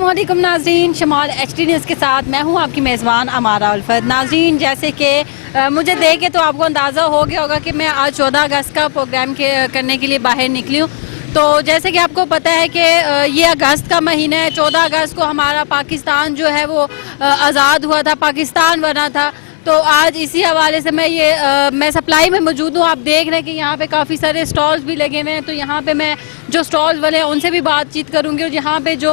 अस्सलाम वालेकुम नाज़रीन, शमाल HD न्यूज़ के साथ मैं हूं आपकी मेज़बान अमारा उल्फत। नाज़रीन, जैसे कि मुझे देख के तो आपको अंदाज़ा हो गया होगा कि मैं आज 14 अगस्त का प्रोग्राम करने के लिए बाहर निकली हूं। तो जैसे कि आपको पता है कि ये अगस्त का महीना है। 14 अगस्त को हमारा पाकिस्तान जो है वो आज़ाद हुआ था, पाकिस्तान बना था। तो आज इसी हवाले से मैं सप्लाई में मौजूद हूँ। आप देख रहे हैं कि यहाँ पे काफ़ी सारे स्टॉल्स भी लगे हुए हैं। तो यहाँ पे मैं जो स्टॉल्स वाले हैं उनसे भी बातचीत करूँगी और यहाँ पे जो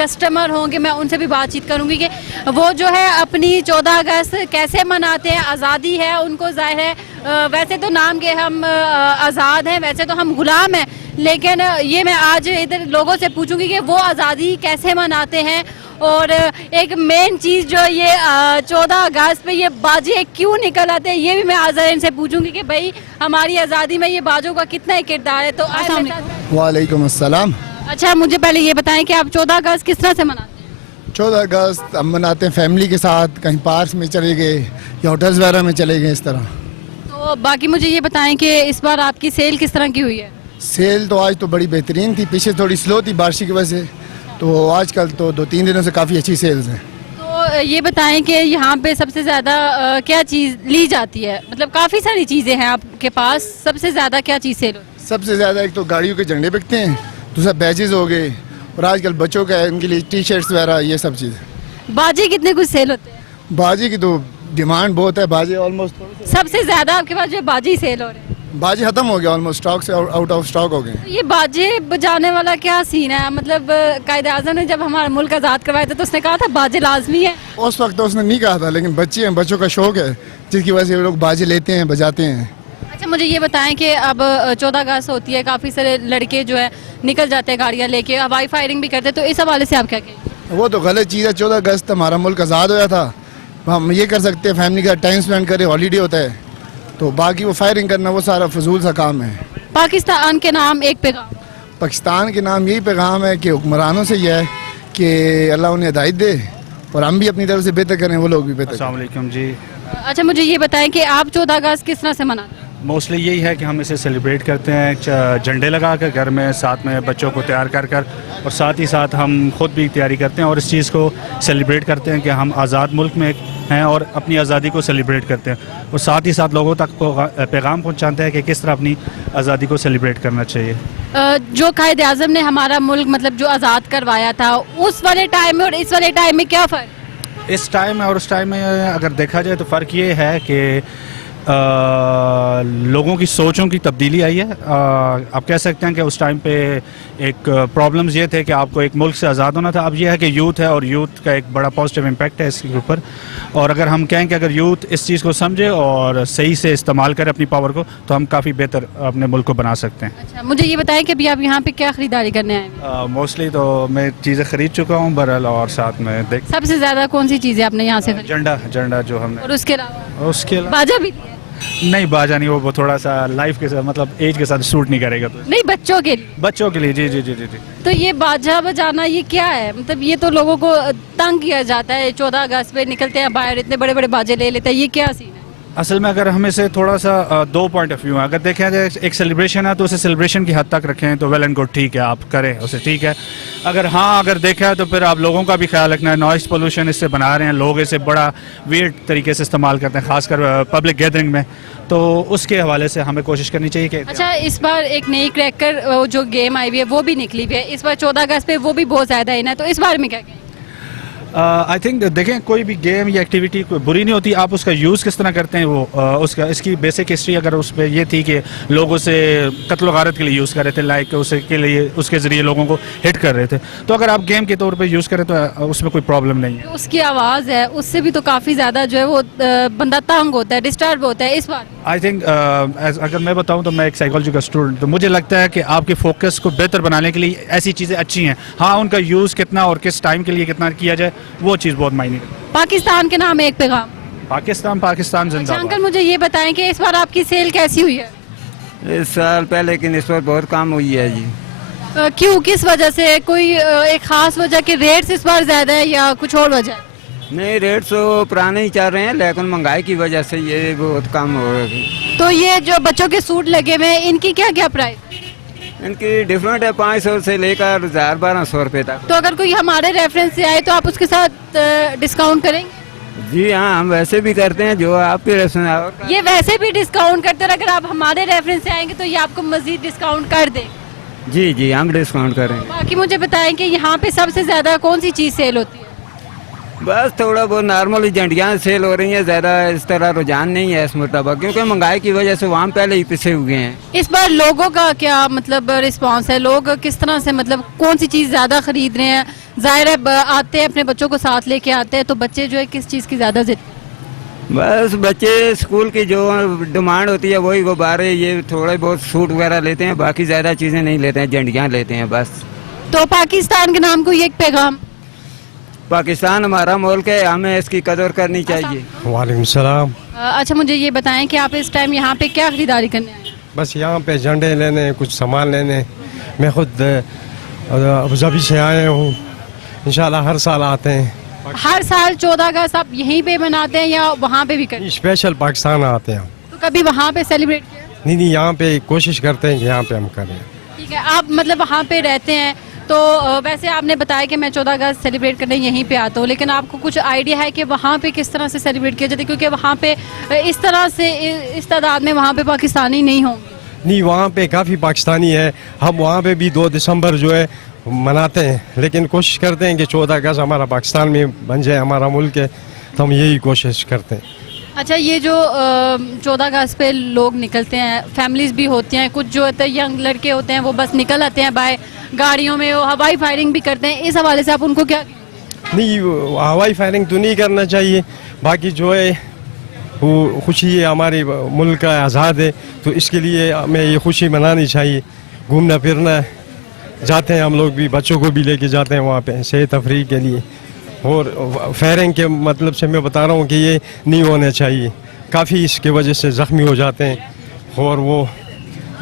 कस्टमर होंगे मैं उनसे भी बातचीत करूँगी कि वो जो है अपनी 14 अगस्त कैसे मनाते हैं। आज़ादी है उनको, ज़ाहिर है वैसे तो नाम के हम आज़ाद हैं, वैसे तो हम ग़ुलाम हैं, लेकिन ये मैं आज इधर लोगों से पूछूंगी कि वो आज़ादी कैसे मनाते हैं। और एक मेन चीज़ जो ये 14 अगस्त पे ये बाजे क्यों निकल आते हैं, ये भी मैं आज इनसे पूछूंगी कि भाई हमारी आज़ादी में ये बाजों का कितना ही किरदार है। तो वालेकुम अस्सलाम। अच्छा, मुझे पहले ये बताएं कि आप 14 अगस्त किस तरह से मनाते हैं? 14 अगस्त हम मनाते हैं फैमिली के साथ, कहीं पार्क में चले गए या होटल्स वगैरह में चले गए, इस तरह। तो बाकी मुझे ये बताएं कि इस बार आपकी सेल किस तरह की हुई है? सेल तो आज तो बड़ी बेहतरीन थी, पीछे थोड़ी स्लो थी बारिश की वजह से। तो आजकल तो 2-3 दिनों से काफ़ी अच्छी सेल्स हैं। तो ये बताएं कि यहाँ पे सबसे ज़्यादा क्या चीज़ ली जाती है? मतलब काफ़ी सारी चीज़ें हैं आपके पास, सबसे ज़्यादा क्या चीज़ सेल होती है? सबसे ज़्यादा एक तो गाड़ियों के झंडे बिकते हैं, दूसरा बैजेस हो गए, और आजकल बच्चों का है उनके लिए टी शर्ट्स वगैरह, ये सब चीज़। बाजे कितने कुछ सेल होते हैं? बाजी की तो डिमांड बहुत है, बाजे ऑलमोस्ट सबसे ज़्यादा आपके पास जो बाजे सेल हो रहे हैं? बाजे ख़त्म हो गया, ऑलमोस्ट स्टॉक से आउट ऑफ स्टॉक हो गए। ये बाजे बजाने वाला क्या सीन है? मतलब कायदे आज़म ने जब हमारा मुल्क आज़ाद करवाया था तो उसने कहा था बाजे लाजमी है। उस वक्त तो उसने नहीं कहा था, लेकिन बच्चे हैं, बच्चों का शौक है, जिसकी वजह से लोग बाजे लेते हैं, बजाते हैं। अच्छा, मुझे ये बताएं कि अब 14 अगस्त होती है, काफ़ी सारे लड़के जो है निकल जाते हैं गाड़ियाँ लेके, हवाई फायरिंग भी करते हैं, तो इस हवाले से आप क्या कहेंगे? वो तो गलत चीज़ है। 14 अगस्त हमारा मुल्क आज़ाद होया था, हम ये कर सकते हैं फैमिली का टाइम स्पेंड करें, हॉलीडे होता है। तो बाकी वो फायरिंग करना वो सारा फजूल सा काम है। पाकिस्तान के नाम एक पैगाम। पाकिस्तान के नाम यही पैगाम है कि हुक्मरानों से यह है कि अल्लाह उन्हें हिदायत दे और हम भी अपनी तरफ से बेहतर करें, वो लोग भी बेहतर। अस्सलाम वालेकुम जी। अच्छा, मुझे ये बताएं कि आप 14 अगस्त किस तरह से मनाते हैं? मोस्टली यही है कि हम इसे सेलिब्रेट करते हैं झंडे लगा कर घर में, साथ में बच्चों को तैयार कर कर, और साथ ही साथ हम खुद भी तैयारी करते हैं और इस चीज़ को सेलिब्रेट करते हैं कि हम आज़ाद मुल्क में हैं और अपनी आज़ादी को सेलिब्रेट करते हैं, और साथ ही साथ लोगों तक पैगाम पहुंचाते हैं कि किस तरह अपनी आज़ादी को सेलिब्रेट करना चाहिए। जो कायदे आज़म ने हमारा मुल्क मतलब जो आज़ाद करवाया था, उस वाले टाइम में और इस वाले टाइम में क्या फ़र्क? इस टाइम में और उस टाइम में अगर देखा जाए तो फ़र्क ये है कि लोगों की सोचों की तब्दीली आई है। आप कह सकते हैं कि उस टाइम पे एक प्रॉब्लम्स ये थे कि आपको एक मुल्क से आज़ाद होना था। अब ये है कि यूथ है और यूथ का एक बड़ा पॉजिटिव इम्पैक्ट है इसके ऊपर, और अगर हम कहें कि अगर यूथ इस चीज़ को समझे और सही से इस्तेमाल करे अपनी पावर को, तो हम काफ़ी बेहतर अपने मुल्क को बना सकते हैं। अच्छा, मुझे ये बताएं कि अभी आप यहाँ पे क्या ख़रीदारी करने आए हैं? मोस्टली तो मैं चीज़ें ख़रीद चुका हूँ बहरहाल, और साथ में देख सबसे ज़्यादा कौन सी चीज़ें आपने यहाँ से खरीदी? झंडा जो हमने, और उसके अलावा बाजा भी दिया? नहीं, बाजा नहीं, वो थोड़ा सा लाइफ के साथ मतलब एज के साथ सूट नहीं करेगा। तो नहीं, बच्चों के लिए? बच्चों के लिए, जी जी जी जी जी। तो ये बाजा बजाना ये क्या है? मतलब ये तो लोगों को तंग किया जाता है, 14 अगस्त पे निकलते हैं बाहर, इतने बड़े बड़े बाजे ले लेते हैं, ये क्या सीन है? असल में अगर हमें से थोड़ा सा दो पॉइंट ऑफ व्यू है। अगर देखा जाए एक सेलिब्रेशन है तो उसे सेलिब्रेशन की हद तक रखें तो वेल एंड गुड, ठीक है, आप करें उसे, ठीक है। अगर देखा है तो फिर आप लोगों का भी ख्याल रखना है। नॉइस पोल्यूशन इससे बना रहे हैं, लोग इसे बड़ा वियर्ड तरीके से इस्तेमाल करते हैं, खासकर पब्लिक गैदरिंग में, तो उसके हवाले से हमें कोशिश करनी चाहिए कि अच्छा, इस बार एक नई क्रैकर जो गेम आई हुई है वो भी निकली हुई है इस बार 14 अगस्त पे, वो भी बहुत ज़्यादा इन है, तो इस बारे में क्या कहें? आई थिंक देखें, कोई भी गेम या एक्टिविटी कोई बुरी नहीं होती, आप उसका यूज़ किस तरह करते हैं वो उसका इसकी बेसिक हिस्ट्री अगर उस पर ये थी कि लोग उसे कत्ल गारत के लिए यूज़ कर रहे थे, लाइक उसके लिए उसके ज़रिए लोगों को हिट कर रहे थे, तो अगर आप गेम के तौर पे यूज़ करें तो उसमें कोई प्रॉब्लम नहीं है। उसकी आवाज़ है, उससे भी तो काफ़ी ज़्यादा जो है वो बंदा तंग होता है, डिस्टर्ब होता है। इस बार आई थिंक अगर मैं बताऊं तो मैं एक साइकोलॉजी का स्टूडेंट, तो मुझे लगता है कि आपके फोकस को बेहतर बनाने के लिए ऐसी चीज़ें अच्छी हैं। हाँ, उनका यूज़ कितना और किस टाइम के लिए कितना किया जाए, वो चीज़ बहुत मायने रखती है। पाकिस्तान के नाम एक पैगाम। पाकिस्तान अच्छा जिंदाबाद। अंकल, मुझे ये बताएं कि इस बार आपकी सेल कैसी हुई है? इस साल पहले की निस्बत बहुत कम हुई है जी। क्यों, किस वजह से? कोई एक ख़ास वजह के रेट्स इस बार ज़्यादा है या कुछ और वजह है? नहीं, रेट तो पुराने ही चल रहे हैं, लेकिन महंगाई की वजह से ये बहुत कम हो रही है। तो ये जो बच्चों के सूट लगे हुए हैं, इनकी क्या क्या प्राइस? इनकी डिफरेंट है 500 से लेकर 1000-1200 रुपये तक। तो अगर कोई हमारे रेफरेंस से आए तो आप उसके साथ डिस्काउंट करेंगे? जी हाँ, हम वैसे भी करते हैं जो आपके रेस्टोरेंट। ये वैसे भी डिस्काउंट करते हैं, अगर आप हमारे रेफरेंस से आएंगे तो ये आपको मजीद डिस्काउंट कर दें। जी जी, हम डिस्काउंट करेंगे। बाकी मुझे बताएं कि यहाँ पे सबसे ज़्यादा कौन सी चीज़ सेल होती है? बस थोड़ा बहुत नॉर्मल जंडियाँ सेल हो रही हैं, ज़्यादा इस तरह रुझान नहीं है इस मरतबा, क्योंकि महंगाई की वजह से वहाँ पहले ही पिछे हुए हैं। इस बार लोगों का क्या मतलब रिस्पांस है? लोग किस तरह से मतलब कौन सी चीज़ ज़्यादा खरीद रहे हैं? ज़ाहिर है आते हैं अपने बच्चों को साथ लेके आते हैं, तो बच्चे जो है किस चीज़ की ज़्यादा जिद? बस बच्चे स्कूल की जो डिमांड होती है वही गुब्बारे, ये थोड़े बहुत सूट वगैरह लेते हैं, बाकी ज़्यादा चीज़ें नहीं लेते हैं, जंडियाँ लेते हैं बस। तो पाकिस्तान के नाम को ये एक पैगाम। पाकिस्तान हमारा मुल्क है, हमें इसकी कदर करनी चाहिए। वालेकुम सलाम। अच्छा मुझे ये बताएं कि आप इस टाइम यहाँ पे क्या खरीदारी करने आए हैं? बस यहाँ पे झंडे लेने, कुछ सामान लेने। मैं खुद अबू धाबी से आया हूँ, इंशाल्लाह हर साल आते हैं। हर साल 14 अगस्त आप यहीं पे मनाते हैं या वहाँ पे भी करते हैं? स्पेशल पाकिस्तान आते हैं। तो कभी वहाँ पे सेलिब्रेट किया? नहीं, यहाँ पे कोशिश करते हैं कि यहाँ पे हम करें। ठीक है, आप मतलब वहाँ पे रहते हैं तो वैसे आपने बताया कि मैं 14 अगस्त सेलिब्रेट करने यहीं पे आता हूँ, लेकिन आपको कुछ आइडिया है कि वहाँ पे किस तरह से सेलिब्रेट किया जाता है? क्योंकि वहाँ पे इस तरह से इस तादाद में वहाँ पे पाकिस्तानी नहीं होंगे। नहीं, वहाँ पे काफ़ी पाकिस्तानी है। हम वहाँ पे भी 2 दिसंबर जो है मनाते हैं, लेकिन कोशिश करते हैं कि 14 अगस्त हमारा पाकिस्तान में बन जाए, हमारा मुल्क है, तो हम यही कोशिश करते हैं। अच्छा, ये जो 14 अगस्त पे लोग निकलते हैं, फैमिलीज भी होती हैं, कुछ जो होते हैं यंग लड़के होते हैं वो बस निकल आते हैं बाय गाड़ियों में, वो हवाई फायरिंग भी करते हैं, इस हवाले से आप उनको क्या? नहीं, हवाई फायरिंग तो नहीं करना चाहिए, बाकी जो है वो खुशी है, हमारे मुल्क का आज़ाद है, तो इसके लिए हमें ये खुशी मनानी चाहिए। घूमना फिरना जाते हैं हम लोग भी, बच्चों को भी लेके जाते हैं वहाँ पे सेहत तफरीह के लिए। और फायरिंग के मतलब से मैं बता रहा हूँ कि ये नहीं होना चाहिए, काफ़ी इसके वजह से ज़ख्मी हो जाते हैं। और वो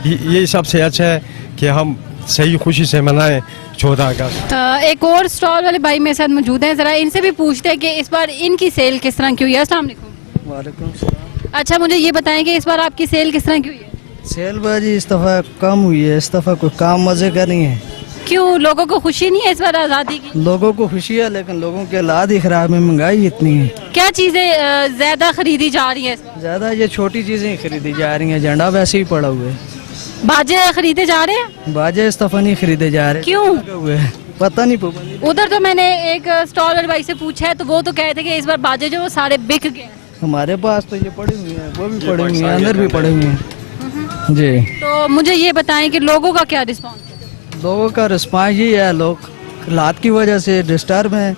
ये सबसे अच्छा है कि हम सही खुशी से मनाएं 14 अगस्त। एक और स्टॉल वाले भाई मेरे साथ मौजूद हैं, ज़रा इनसे भी पूछते हैं कि इस बार इनकी सेल किस तरह की हुई है। अस्सलाम वालेकुम। वालेकुम सलाम। अच्छा मुझे ये बताएं कि इस बार आपकी सेल किस तरह की हुई है? सेल बाजी इस दफ़ा कम हुई है, इस दफ़ा कोई काम मज़े का नहीं है। क्यों, लोगों को खुशी नहीं है इस बार आज़ादी की? लोगों को खुशी है, लेकिन लोगों के हालात ही खराब है, महंगाई इतनी है। क्या चीज़ें ज़्यादा खरीदी जा रही है? ज़्यादा ये छोटी चीज़ें खरीदी जा रही हैं, झंडा वैसे ही पड़ा हुआ है। बाजे खरीदे जा रहे हैं? बाजे इस दफ़ा नहीं खरीदे जा रहे। क्यों? हुए हैं, पता नहीं पाबंदी। उधर तो मैंने एक स्टॉल वाले भाई से पूछा है तो वो तो कहे थे कि इस बार बाजे जो वो सारे बिक गए। हमारे पास तो ये पड़े हुए हैं, वो भी पड़े हुए हैं, अंदर भी पड़े हुए हैं जी। तो मुझे ये बताएं कि लोगों का क्या रिस्पॉन्स है? लोगों का रिस्पांस ये है, लोग हालात की वजह से डिस्टर्ब हैं।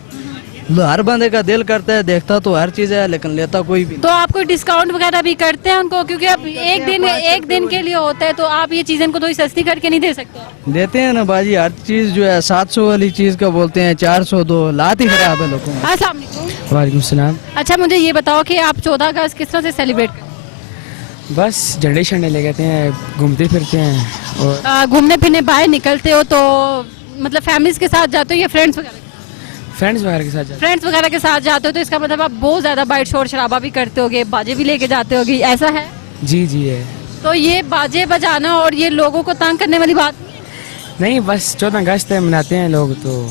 हर बंदे का दिल करता है, देखता तो हर चीज़ है, लेकिन लेता कोई भी। तो आप कोई डिस्काउंट वगैरह भी करते हैं उनको? क्योंकि अब एक दिन के लिए होता है, तो आप ये चीज़ें इनको थोड़ी सस्ती करके नहीं दे सकते? देते हैं ना बाजी, हर चीज़ जो है 700 वाली चीज़ का बोलते हैं 400 दो, लात ही खराब है लोगों में। अस्सलाम वालेकुम। वालेकुम सलाम। अच्छा मुझे ये बताओ कि आप 14 अगस्त किस तरह से सेलिब्रेट करते हैं? बस झंडे शंडे ले जाते हैं, घूमते फिरते हैं। और घूमने फिरने बाहर निकलते हो तो मतलब फैमिलीज के साथ जाते हो या फ्रेंड्स वगैरह? फ्रेंड्स वगैरह के साथ जाते फ्रेंड्स वगैरह के साथ जाते हो तो इसका मतलब आप बहुत ज़्यादा बाइट शोर शराबा भी करते होगे, बाजे भी लेके जाते होगे, ऐसा है? हैं। जी जी है। तो ये बाजे बजाना और ये लोगों को तंग करने वाली बात नहीं है? नहीं, बस 14 अगस्त है, मनाते हैं लोग तो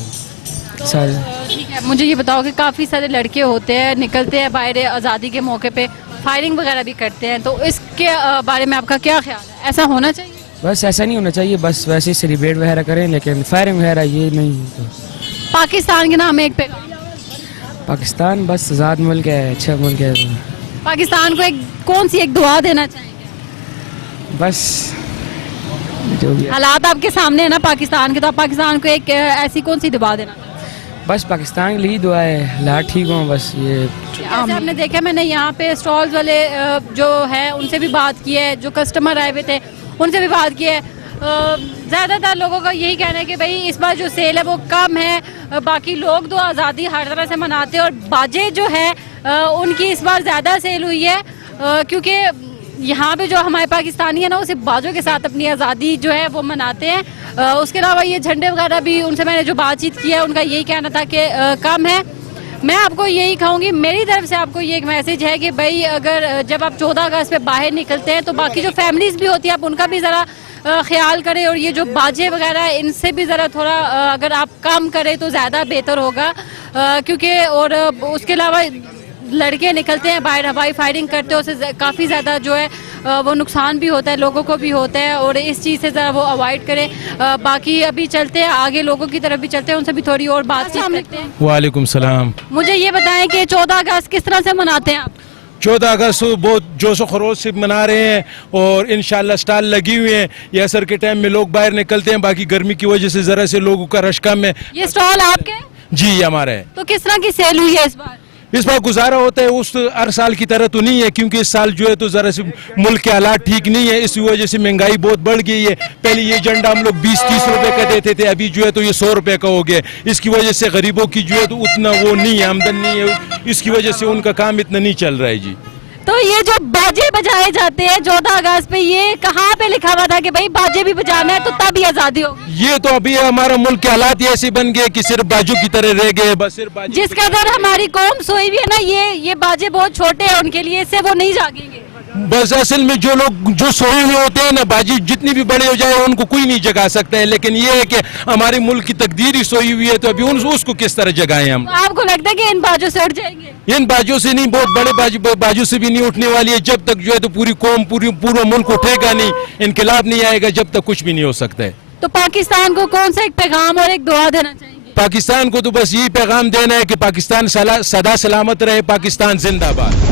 सर। ठीक है, मुझे ये बताओ कि काफ़ी सारे लड़के होते हैं, निकलते हैं बाहर आज़ादी के मौके पे, फायरिंग वगैरह भी करते हैं, तो इसके बारे में आपका क्या ख्याल है? ऐसा होना चाहिए? बस ऐसा नहीं होना चाहिए, बस वैसे ही सेलिब्रेट वगैरह करें, लेकिन फायरिंग वगैरह ये नहीं। तो पाकिस्तान के नाम एक पैगाम। पाकिस्तान बस आज़ाद मुल्क है, अच्छा मुल्क है। तो पाकिस्तान को कौन सी एक दुआ देना चाहेंगे? बस जो भी है, हालात आपके सामने है ना पाकिस्तान के, तो आप पाकिस्तान को एक ऐसी कौन सी दुआ देना? बस पाकिस्तान के लिए दुआ है, हालात ठीक हों बस। ये जैसे आपने देखा, मैंने यहाँ पे स्टॉल्स वाले जो है उनसे भी बात की है, जो कस्टमर आए हुए थे उनसे भी बात की है। ज़्यादातर लोगों का यही कहना है कि भाई इस बार जो सेल है वो कम है, बाकी लोग तो आज़ादी हर तरह से मनाते हैं, और बाजे जो है उनकी इस बार ज़्यादा सेल हुई है, क्योंकि यहाँ पे जो हमारे पाकिस्तानी है ना वो सिर्फ बाजों के साथ अपनी आज़ादी जो है वो मनाते हैं। उसके अलावा ये झंडे वगैरह भी, उनसे मैंने जो बातचीत की है उनका यही कहना था कि कम है। मैं आपको यही कहूँगी, मेरी तरफ से आपको ये एक मैसेज है कि भाई अगर जब आप 14 अगस्त पे बाहर निकलते हैं तो बाकी जो फैमिलीज़ भी होती है आप उनका भी ज़रा خیال کریں, اور یہ جو باجے وغیرہ ہیں ان سے بھی ذرا تھوڑا اگر آپ کام کریں تو زیادہ بہتر ہوگا, کیونکہ اور اس کے علاوہ لڑکے نکلتے ہیں باہر ہوائی فائرنگ کرتے ہیں, اسے کافی زیادہ جو ہے وہ نقصان بھی ہوتا ہے, لوگوں کو بھی ہوتا ہے, اور اس چیز سے ذرا وہ اوائڈ کریں. باقی ابھی چلتے ہیں آگے, لوگوں کی طرف بھی چلتے ہیں, ان سے بھی تھوڑی اور بات کرتے ہیں. وعلیکم السلام. مجھے یہ بتائیں کہ 14 اگست کس طرح سے مناتے ہیں آپ؟ 14 اگست بہت جوش و خروش سے منا رہے ہیں, اور انشاءاللہ سٹال لگی ہوئے ہیں. یہ عصر کے ٹائم میں لوگ باہر نکلتے ہیں, باقی گرمی کی وجہ سے ذرا سے لوگوں کا رش کم ہے. یہ سٹال آپ کے؟ جی یہ ہمارا ہے. تو کس طرح کی سیل ہوئی ہے اس بار؟ اس بار گزارا ہوتا ہے, اس ہر سال کی طرح تو نہیں ہے, کیونکہ اس سال جو ہے تو ذرا سے ملک کے حالات ٹھیک نہیں ہے, اس وجہ سے مہنگائی بہت بڑھ گئی ہے. پہلے یہ جھنڈا ہم لوگ 20-30 روپے کا دیتے تھے, ابھی جو ہے تو یہ 100 روپے کا ہو گیا. اس کی وجہ سے غریبوں کی جو ہے تو اتنا وہ نہیں ہے, آمدن نہیں ہے, اس کی وجہ سے ان کا کام اتنا نہیں چل رہا ہے. جی تو یہ جو باجے بجائے جاتے ہیں 14 اگست پہ, یہ کہاں پہ لکھا ہوا تھا کہ بھائی باجے بھی بجانا ہے تو تب ہی آزادی ہوگی؟ یہ تو ابھی ہمارا ملک کے حالات ایسے بن گئے کہ صرف باجو کی طرح رہ گئے, بس صرف باجے. جس قدر ہماری قوم سوئی ہوئی ہے نا, یہ باجے بہت چھوٹے ہیں ان کے لیے, اس سے وہ نہیں جاگیں گے. بس اصل میں جو لوگ جو سوئے ہوئے ہوتے ہیں نا, باجی جتنی بھی بڑے ہو جائے ان کو کوئی نہیں جگا سکتا ہے, لیکن یہ ہے کہ ہمارے ملک کی تقدیر ہی سوئی ہوئی ہے, تو ابھی اس کو کس طرح جگائیں ہم. آپ کو لگتا ہے کہ ان باجوں سے اٹھ جائیں گے؟ ان باجوں سے نہیں, بہت بڑے باجوں سے بھی نہیں اٹھنے والی ہے. جب تک جو ہے تو پوری قوم پورا ملک اٹھے گا نہیں, انقلاب نہیں آئے گا, جب تک کچھ بھی نہیں ہو سکتا ہے. تو پاکستان کو کون سا ایک پیغام اور ایک دعا دینا چاہیں گے؟ پاکستان کو تو بس یہی پیغام دینا ہے کہ پاکستان سدا سلامت رہے, پاکستان زندہ باد.